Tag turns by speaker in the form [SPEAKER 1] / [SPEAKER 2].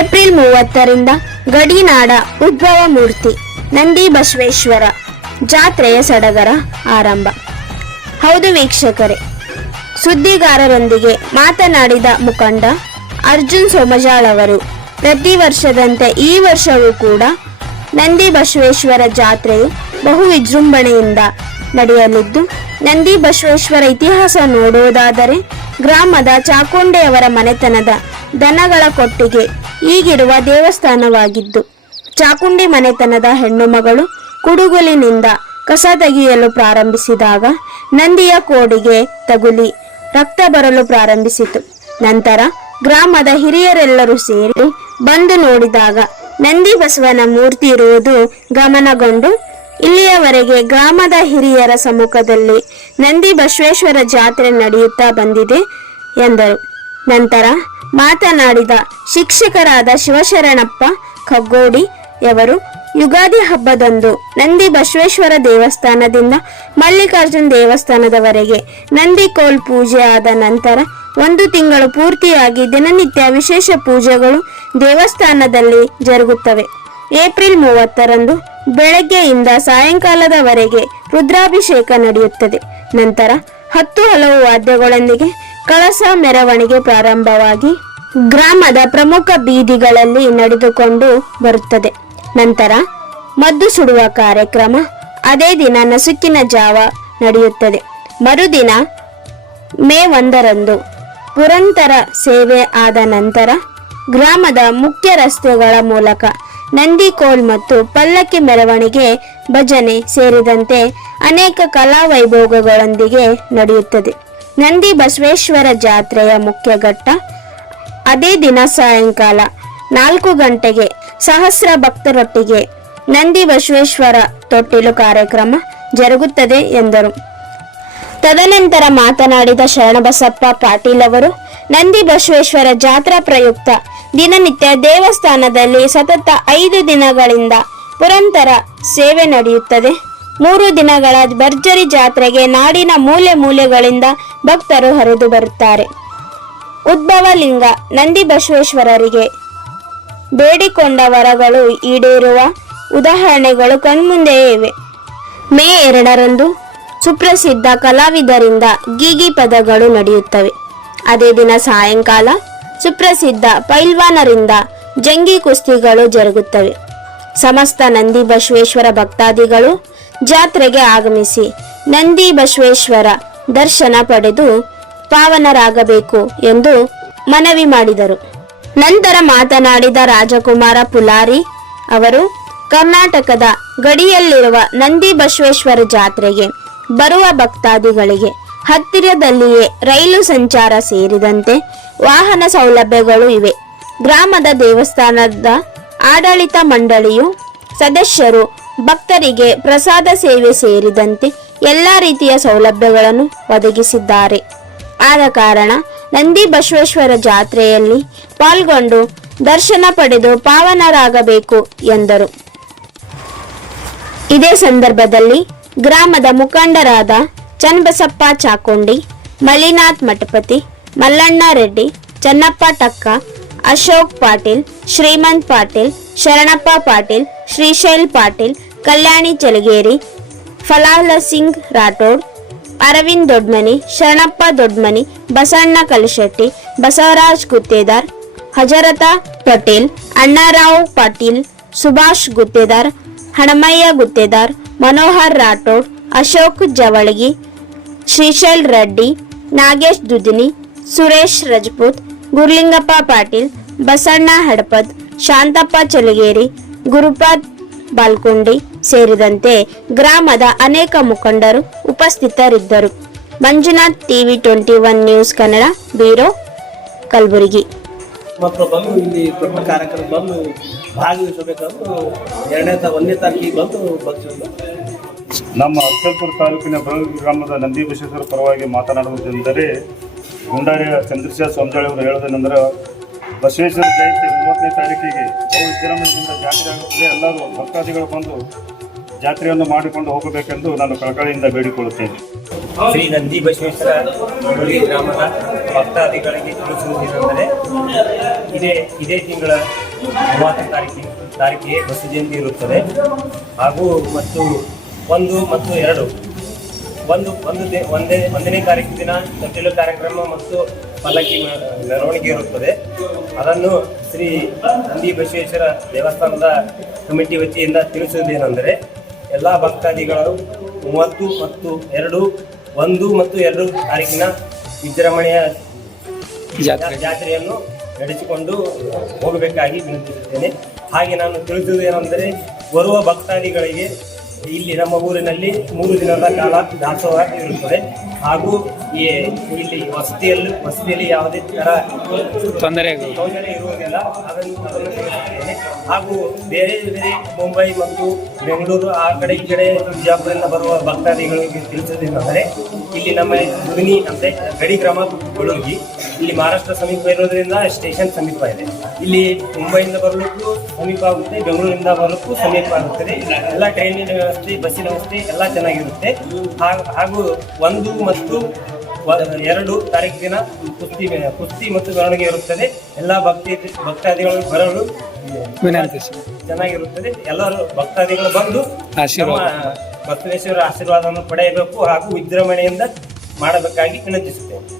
[SPEAKER 1] April ಮೂವತ್ತರಿಂದ ಗಡಿನಾಡ ಉದ್ಭವ ಮೂರ್ತಿ ನಂದಿ ಬಸವೇಶ್ವರ ಜಾತ್ರೆಯ ಸಡಗರ ಆರಂಭ. ಹೌದು ವೀಕ್ಷಕರೇ, ಸುದ್ದಿಗಾರರೊಂದಿಗೆ ಮಾತನಾಡಿದ ಮುಖಂಡ ಅರ್ಜುನ್ ಸೋಮಜಾಳ್ ಅವರು, ಪ್ರತಿ ವರ್ಷದಂತೆ ಈ ವರ್ಷವೂ ಕೂಡ ನಂದಿ ಬಸವೇಶ್ವರ ಜಾತ್ರೆಯು ಬಹು ವಿಜೃಂಭಣೆಯಿಂದ ನಡೆಯಲಿದ್ದು ನಂದಿ ಬಸವೇಶ್ವರ ಇತಿಹಾಸ ನೋಡುವುದಾದರೆ ಗ್ರಾಮದ ಚಾಕೊಂಡೆಯವರ ಮನೆತನದ ದನಗಳ ಕೊಟ್ಟಿಗೆ ಈಗಿರುವ ದೇವಸ್ಥಾನವಾಗಿದ್ದು, ಚಾಕುಂಡಿ ಮನೆತನದ ಹೆಣ್ಣು ಮಗಳು ಕುಡುಗುಲಿನಿಂದ ಕಸ ತೆಗೆಯಲು ಪ್ರಾರಂಭಿಸಿದಾಗ ನಂದಿಯ ಕೋಡಿಗೆ ತಗುಲಿ ರಕ್ತ ಬರಲು ಪ್ರಾರಂಭಿಸಿತು. ನಂತರ ಗ್ರಾಮದ ಹಿರಿಯರೆಲ್ಲರೂ ಸೇರಿ ಬಂದು ನೋಡಿದಾಗ ನಂದಿ ಬಸವನ ಮೂರ್ತಿ ಇರುವುದು ಗಮನಗೊಂಡು, ಇಲ್ಲಿಯವರೆಗೆ ಗ್ರಾಮದ ಹಿರಿಯರ ಸಮ್ಮುಖದಲ್ಲಿ ನಂದಿ ಬಸವೇಶ್ವರ ಜಾತ್ರೆ ನಡೆಯುತ್ತಾ ಬಂದಿದೆ ಎಂದರು. ನಂತರ ಮಾತನಾಡಿದ ಶಿಕ್ಷಕರಾದ ಶಿವಶರಣಪ್ಪ ಖಗ್ಗೋಡಿ ಯವರು ಯುಗಾದಿ ಹಬ್ಬದಂದು ನಂದಿ ಬಸವೇಶ್ವರ ದೇವಸ್ಥಾನದಿಂದ ಮಲ್ಲಿಕಾರ್ಜುನ್ ದೇವಸ್ಥಾನದವರೆಗೆ ನಂದಿ ಕೋಲ್ ಪೂಜೆ ಆದ ನಂತರ ಒಂದು ತಿಂಗಳು ಪೂರ್ತಿಯಾಗಿ ದಿನನಿತ್ಯ ವಿಶೇಷ ಪೂಜೆಗಳು ದೇವಸ್ಥಾನದಲ್ಲಿ ಜರುಗುತ್ತವೆ. ಏಪ್ರಿಲ್ ಮೂವತ್ತರಂದು ಬೆಳಗ್ಗೆಯಿಂದ ಸಾಯಂಕಾಲದವರೆಗೆ ರುದ್ರಾಭಿಷೇಕ ನಡೆಯುತ್ತದೆ. ನಂತರ ಹತ್ತು ಹಲವು ವಾದ್ಯಗಳೊಂದಿಗೆ ಕಳಸ ಮೆರವಣಿಗೆ ಪ್ರಾರಂಭವಾಗಿ ಗ್ರಾಮದ ಪ್ರಮುಖ ಬೀದಿಗಳಲ್ಲಿ ನಡೆದುಕೊಂಡು ಬರುತ್ತದೆ. ನಂತರ ಮದ್ದು ಸುಡುವ ಕಾರ್ಯಕ್ರಮ, ಅದೇ ದಿನ ನಸುಕಿನ ಜಾವ ನಡೆಯುತ್ತದೆ. ಮರುದಿನ ಮೇ ಒಂದರಂದು ಪುರಂತರ ಸೇವೆ ಆದ ನಂತರ ಗ್ರಾಮದ ಮುಖ್ಯ ರಸ್ತೆಗಳ ಮೂಲಕ ನಂದಿಕೋಲ್ ಮತ್ತು ಪಲ್ಲಕ್ಕಿ ಮೆರವಣಿಗೆ ಭಜನೆ ಸೇರಿದಂತೆ ಅನೇಕ ಕಲಾ ವೈಭೋಗಗಳೊಂದಿಗೆ ನಡೆಯುತ್ತದೆ. ನಂದಿ ಬಸವೇಶ್ವರ ಜಾತ್ರೆಯ ಮುಖ್ಯ ಘಟ್ಟ. ಅದೇ ದಿನ ಸಾಯಂಕಾಲ ನಾಲ್ಕು ಗಂಟೆಗೆ ಸಹಸ್ರ ಭಕ್ತರೊಟ್ಟಿಗೆ ನಂದಿ ಬಸವೇಶ್ವರ ತೊಟ್ಟಿಲು ಕಾರ್ಯಕ್ರಮ ಜರುಗುತ್ತದೆ ಎಂದರು. ತದನಂತರ ಮಾತನಾಡಿದ ಶರಣಬಸಪ್ಪ ಪಾಟೀಲ್ ಅವರು ನಂದಿ ಬಸವೇಶ್ವರ ಜಾತ್ರಾ ಪ್ರಯುಕ್ತ ದಿನನಿತ್ಯ ದೇವಸ್ಥಾನದಲ್ಲಿ ಸತತ ಐದು ದಿನಗಳಿಂದ ಪುರಂತರ ಸೇವೆ ನಡೆಯುತ್ತದೆ. ಮೂರು ದಿನಗಳ ಭರ್ಜರಿ ಜಾತ್ರೆಗೆ ನಾಡಿನ ಮೂಲೆ ಮೂಲೆಗಳಿಂದ ಭಕ್ತರು ಹರಿದು ಬರುತ್ತಾರೆ. ಉದ್ಭವ ಲಿಂಗ ನಂದಿ ಬಸವೇಶ್ವರರಿಗೆ ಬೇಡಿಕೊಂಡ ವರಗಳು ಈಡೇರುವ ಉದಾಹರಣೆಗಳು ಕಣ್ಮುಂದೆಯೇ ಇವೆ. ಮೇ ಎರಡರಂದು ಸುಪ್ರಸಿದ್ಧ ಕಲಾವಿದರಿಂದ ಗೀಗಿ ಪದಗಳು ನಡೆಯುತ್ತವೆ. ಅದೇ ದಿನ ಸಾಯಂಕಾಲ ಸುಪ್ರಸಿದ್ಧ ಪೈಲ್ವಾನರಿಂದ ಜಂಗಿ ಕುಸ್ತಿಗಳು ಜರುಗುತ್ತವೆ. ಸಮಸ್ತ ನಂದಿ ಬಸವೇಶ್ವರ ಭಕ್ತಾದಿಗಳು ಜಾತ್ರೆಗೆ ಆಗಮಿಸಿ ನಂದಿ ಬಸವೇಶ್ವರ ದರ್ಶನ ಪಡೆದು ಪಾವನರಾಗಬೇಕು ಎಂದು ಮನವಿ ಮಾಡಿದರು. ನಂತರ ಮಾತನಾಡಿದ ರಾಜಕುಮಾರ ಪುಲಾರಿ ಅವರು, ಕರ್ನಾಟಕದ ಗಡಿಯಲ್ಲಿರುವ ನಂದಿ ಬಸವೇಶ್ವರ ಜಾತ್ರೆಗೆ ಬರುವ ಭಕ್ತಾದಿಗಳಿಗೆ ಹತ್ತಿರದಲ್ಲಿಯೇ ರೈಲು ಸಂಚಾರ ಸೇರಿದಂತೆ ವಾಹನ ಸೌಲಭ್ಯಗಳು ಇವೆ. ಗ್ರಾಮದ ದೇವಸ್ಥಾನದ ಆಡಳಿತ ಮಂಡಳಿಯು ಸದಸ್ಯರು, ಭಕ್ತರಿಗೆ ಪ್ರಸಾದ ಸೇವೆ ಸೇರಿದಂತೆ ಎಲ್ಲ ರೀತಿಯ ಸೌಲಭ್ಯಗಳನ್ನು ಒದಗಿಸಿದ್ದಾರೆ. ಆದ ಕಾರಣ ನಂದಿ ಬಸವೇಶ್ವರ ಜಾತ್ರೆಯಲ್ಲಿ ಪಾಲ್ಗೊಂಡು ದರ್ಶನ ಪಡೆದು ಪಾವನರಾಗಬೇಕು ಎಂದರು. ಇದೇ ಸಂದರ್ಭದಲ್ಲಿ ಗ್ರಾಮದ ಮುಖಂಡರಾದ ಚನ್ನಬಸಪ್ಪ ಚಾಕೊಂಡಿ ಮಲ್ಲಿನಾಥ್ ಮಠಪತಿ, ಮಲ್ಲಣ್ಣ ರೆಡ್ಡಿ, ಚನ್ನಪ್ಪ ಟಕ್ಕ ಅಶೋಕ್ ಪಾಟೀಲ್, ಶ್ರೀಮಂತ್ ಪಾಟೀಲ್, ಶರಣಪ್ಪ ಪಾಟೀಲ್, ಶ್ರೀಶೈಲ್ ಪಾಟೀಲ್, ಕಲ್ಯಾಣಿ ಚಲಗೇರಿ, ಫಲಾಲ ಸಿಂಗ್ ರಾಠೋಡ್, ಅರವಿಂದ್ ದೊಡ್ಮನಿ, ಶರಣಪ್ಪ ದೊಡ್ಮನಿ, ಬಸಣ್ಣ ಕಲಶೆಟ್ಟಿ, ಬಸವರಾಜ್ ಗುತ್ತೇದಾರ್, ಹಜರತ ಪಟೇಲ್, ಅಣ್ಣಾರಾವ್ ಪಾಟೀಲ್, ಸುಭಾಷ್ ಗುತ್ತೇದಾರ್, ಹಣಮಯ್ಯ ಗುತ್ತೇದಾರ್, ಮನೋಹರ್ ರಾಠೋಡ್, ಅಶೋಕ್ ಜವಳಗಿ, ಶ್ರೀಶೈಲ್ ರೆಡ್ಡಿ, ನಾಗೇಶ್ ದುದಿನಿ, ಸುರೇಶ್ ರಜಪೂತ್ ಗುರ್ಲಿಂಗಪ್ಪ ಪಾಟೀಲ್ ಬಸಣ್ಣ ಹಡಪದ್ ಶಾಂತಪ್ಪ ಚಲಗೇರಿ ಗುರುಪಾದ್ ಬಾಲ್ಕುಂಡಿ ಸೇರಿದಂತೆ ಗ್ರಾಮದ ಅನೇಕ ಮುಖಂಡರು ಉಪಸ್ಥಿತರಿದ್ದರು. Manjunath TV twenty one news Kannada bureau Kalaburagi.
[SPEAKER 2] ಮಕ್ಕಳು ಬಂದು ಇಲ್ಲಿ ದೊಡ್ಡ ಕಾರ್ಯಕ್ರಮ ಬಂದು ಭಾಗವಹಿಸಬೇಕಂದು ಎರಡನೇ ಒಂದನೇ ತಾರೀಕಿಗೆ ಬಂದು
[SPEAKER 3] ನಮ್ಮ ಅಕ್ಕಲ್ಪುರ ತಾಲೂಕಿನ ಬರಗೂರು ಗ್ರಾಮದ ನಂದಿ ಬಸೇಶ್ವರ ಪರವಾಗಿ ಮಾತನಾಡುವುದೆಂದರೆ ಗುಂಡಾರಿಯ ಚಂದ್ರಶೇಖರ ಸ್ವಾಮಿಜಾಳಿ ಅವರು ಹೇಳೋದೇನೆಂದ್ರೆ ಬಸವೇಶ್ವರ ಜಯಂತಿ ಮೂವತ್ತನೇ ತಾರೀಕಿಗೆ ಬಹು ವಿಜೃಂಭಣೆಯಿಂದ ಜಾತ್ರೆ ಆಗುತ್ತದೆ. ಎಲ್ಲರೂ ಭಕ್ತಾದಿಗಳು ಬಂದು ಜಾತ್ರೆಯನ್ನು ಮಾಡಿಕೊಂಡು ಹೋಗಬೇಕೆಂದು ನಾನು ಕಳಕಳಿಯಿಂದ ಬೇಡಿಕೊಳ್ಳುತ್ತೇನೆ.
[SPEAKER 4] ಶ್ರೀ ನಂದಿ ಬಸವೇಶ್ವರ ಹುಡುಗಿ ಗ್ರಾಮದ ಭಕ್ತಾದಿಗಳಿಗೆ ತಿಳಿಸುವುದೇನೆಂದರೆ ಇದೇ ಇದೇ ತಿಂಗಳ ಮೂವತ್ತನೇ ತಾರೀಕಿ, ತಾರೀಕಿಗೆ ಬಸವ ಜಯಂತಿ ಇರುತ್ತದೆ. ಹಾಗೂ ಮತ್ತು ಒಂದು ಮತ್ತು ಎರಡು ಒಂದು ಒಂದು ದಿನ ಒಂದೇ ಒಂದನೇ ತಾರೀಕು ದಿನ ತೊಟ್ಟಿಲು ಕಾರ್ಯಕ್ರಮ ಮತ್ತು ಪಲ್ಲಕ್ಕಿ ಮೆರವಣಿಗೆ ಇರುತ್ತದೆ. ಅದನ್ನು ಶ್ರೀ ನಂದಿ ಬಸವೇಶ್ವರ ದೇವಸ್ಥಾನದ ಕಮಿಟಿ ವತಿಯಿಂದ ತಿಳಿಸುವುದೇನೆಂದರೆ ಎಲ್ಲ ಭಕ್ತಾದಿಗಳು ಮೂವತ್ತು ಮತ್ತು ಎರಡು ಒಂದು ಮತ್ತು ಎರಡು ತಾರೀಕಿನ ವಿಜೃಂಭಣೆಯ ಜಾತ್ರೆಯನ್ನು ನಡೆಸಿಕೊಂಡು ಹೋಗಬೇಕಾಗಿ ವಿನಂತಿಸುತ್ತೇನೆ. ಹಾಗೆ ನಾನು ತಿಳಿಸುವುದೇನೆಂದರೆ ಬರುವ ಭಕ್ತಾದಿಗಳಿಗೆ ಇಲ್ಲಿ ನಮ್ಮ ಊರಿನಲ್ಲಿ ಮೂರು ದಿನದ ಕಾಲ ದಾಸೋಹ ಇರುತ್ತದೆ. ಹಾಗೂ ಈ ಇಲ್ಲಿ ವಸತಿಯಲ್ಲಿ ವಸತಿಯಲ್ಲಿ ಯಾವುದೇ ತರ
[SPEAKER 5] ತೊಂದರೆ
[SPEAKER 4] ತೊಂದರೆ ಇರುವುದಿಲ್ಲ. ಅದನ್ನು ತಿಳಿಸುತ್ತೇನೆ ಹಾಗೂ ಬೇರೆ ಬೇರೆ ಮುಂಬೈ ಮತ್ತು ಬೆಂಗಳೂರು ಆ ಕಡೆ ಈ ಕಡೆ ಬಿಜಾಪುರದಿಂದ ಬರುವ ಭಕ್ತಾದಿಗಳಿಗೆ ತಿಳಿಸೋದೇನೆಂದರೆ ಇಲ್ಲಿ ನಮ್ಮ ಮುದಿನಿ ಅಂದರೆ ಗಡಿ ಗ್ರಾಮ ಗುಳುಗಿ ಇಲ್ಲಿ ಮಹಾರಾಷ್ಟ್ರ ಸಮೀಪ ಇರೋದ್ರಿಂದ ಸ್ಟೇಷನ್ ಸಮೀಪ ಇದೆ. ಇಲ್ಲಿ ಮುಂಬೈಯಿಂದ ಬರಲಿಕ್ಕೂ ಸಮೀಪ ಆಗುತ್ತೆ ಬೆಂಗಳೂರಿಂದ ಬರಲಿಕ್ಕೂ ಸಮೀಪ ಆಗುತ್ತದೆ. ಎಲ್ಲ ಟ್ರೈನಿನ ವ್ಯವಸ್ಥೆ ಬಸ್ಸಿನ ವ್ಯವಸ್ಥೆ ಎಲ್ಲ ಚೆನ್ನಾಗಿರುತ್ತೆ ಹಾಗೂ- ಒಂದು ಮತ್ತು ಎರಡು ತಾರೀಕು ದಿನ ಕುಸ್ತಿ ಕುಸ್ತಿ ಮತ್ತು ಮೆರವಣಿಗೆ ಇರುತ್ತದೆ ಎಲ್ಲ ಭಕ್ತಿ ಭಕ್ತಾದಿಗಳು ಬರಲು
[SPEAKER 5] ವಿನಂತಿ.
[SPEAKER 4] ಚೆನ್ನಾಗಿರುತ್ತದೆ ಎಲ್ಲರೂ ಭಕ್ತಾದಿಗಳು ಬಂದು
[SPEAKER 5] ಆಶೀರ್ವಾದ.
[SPEAKER 4] ನಮ್ಮ ಬಸವೇಶ್ವರ ಆಶೀರ್ವಾದವನ್ನು ಪಡೆಯಬೇಕು ಹಾಗೂ ವಿಜೃಂಭಣೆಯಿಂದ ಮಾಡಬೇಕಾಗಿ ವಿನಂತಿಸುತ್ತೇನೆ